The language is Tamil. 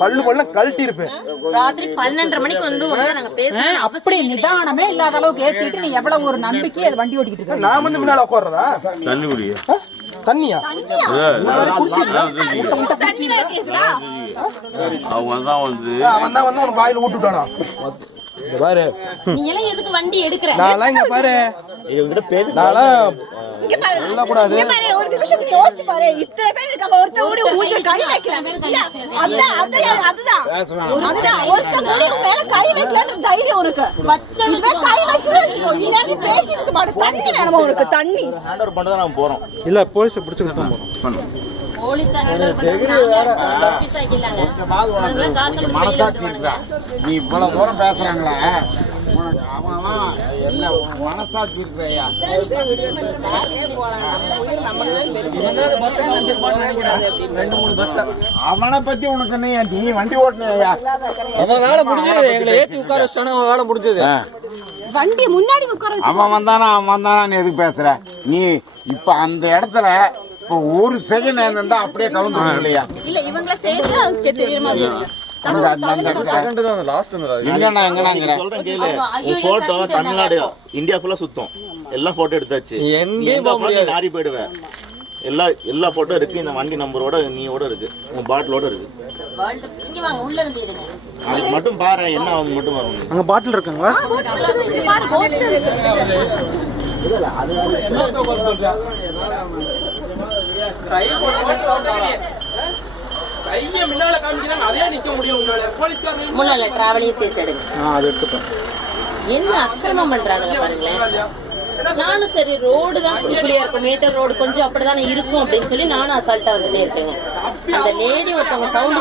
பல்லு கழட்டி இருப்பேன். ராத்திரி 12:30 மணிக்கு வந்து நாங்க பேசுறோம். அப்படி நிதானமே இல்லாத அளவுக்கு ஏத்திட்டு நீ எவ்வளவு ஒரு நம்பிக்கை அது வண்டி ஓட்டிக்கிட்டு இருக்க. நான் வந்து முன்னால உட்கார்றதா? தண்ணி குடியா? தண்ணியா? அவன் தான் வந்து உனக்கு வாயில ஊட்டுட்டானா பாரு. நீ எல்லாம் எதுக்கு வண்டி எடுக்கிற? நான்லாம் இங்க பாரு, இவங்கிட்ட பேச நான்லாம் சொல்ல கூடாது. இங்க பாரு, ஒரு நிமிஷம் யோசிச்சு பாரு. இத்தனை பேர் இருக்காங்க, ஒருத்தர் கூட மூஞ்சில கை வைக்கல. அதுதான் ஒருத்தர் கூட மேல கை வைக்கலன்ற தைரியம் உனக்கு. கை வச்சு வச்சுக்கோ. இங்க பேசி இருக்க மாட்டே. தண்ணி வேணுமா உனக்கு? தண்ணி ஹேண்டர் பண்ணதான் நாம போறோம். இல்ல போலீஸ் பிடிச்சிட்டு போறோம். போலீஸ் ஹேண்டல் பண்றாங்க. ஆபீஸ் ஆகிலாங்க. மனசாட்சி இருக்கா? நீ இவ்வளவு தூரம் பேசுறாங்களே, உனக்கு அவன் என்ன மனசாட்சி இருக்கையா? அவனை பத்தி உனக்கு என்ன? நீ வண்டி ஓட்டுனையா? அவன் வேலை முடிஞ்சது. எங்களை ஏத்தி உட்கார வச்சானா அவன் வேலை முடிஞ்சது. வண்டி முன்னாடி உட்கார வச்சு அவன் வந்தானா நீ எதுக்கு பேசுற? நீ இப்ப அந்த இடத்துல ஒரு செகண்ட் இருந்தா அப்படியே கவுந்து இல்லையா? இல்ல இவங்கள சேர்த்து தெரியற மாதிரி இருக்கு. போட்டோ தமிழ்நாடு இந்தியா ஃபுல்லா சுத்தம். எல்லா போட்டோ எடுத்தாச்சு. நாரி போயிடுவேன். எல்லா போட்டோ இருக்கு. இந்த வண்டி நம்பரோட நீயோட இருக்கு, உன் பாட்டிலோட இருக்கு. அது மட்டும் பாரு, என்ன ஆகுது மட்டும் பாருங்க. அங்க பாட்டில் இருக்குங்களா? முன்னால டிராவலையும் சேர்த்து எடுங்க. என்ன அக்கிரமம் பண்றாங்க பாருங்களேன். நானும் சரி ரோடு தான் இப்படியா இருக்கும், மீட்டர் ரோடு கொஞ்சம் அப்படிதானே இருக்கும் அப்படின்னு சொல்லி நானும் அசால்ட்டா வந்துட்டே இருக்கேங்க. அந்த லேடி ஒருத்தவங்க சவுண்ட்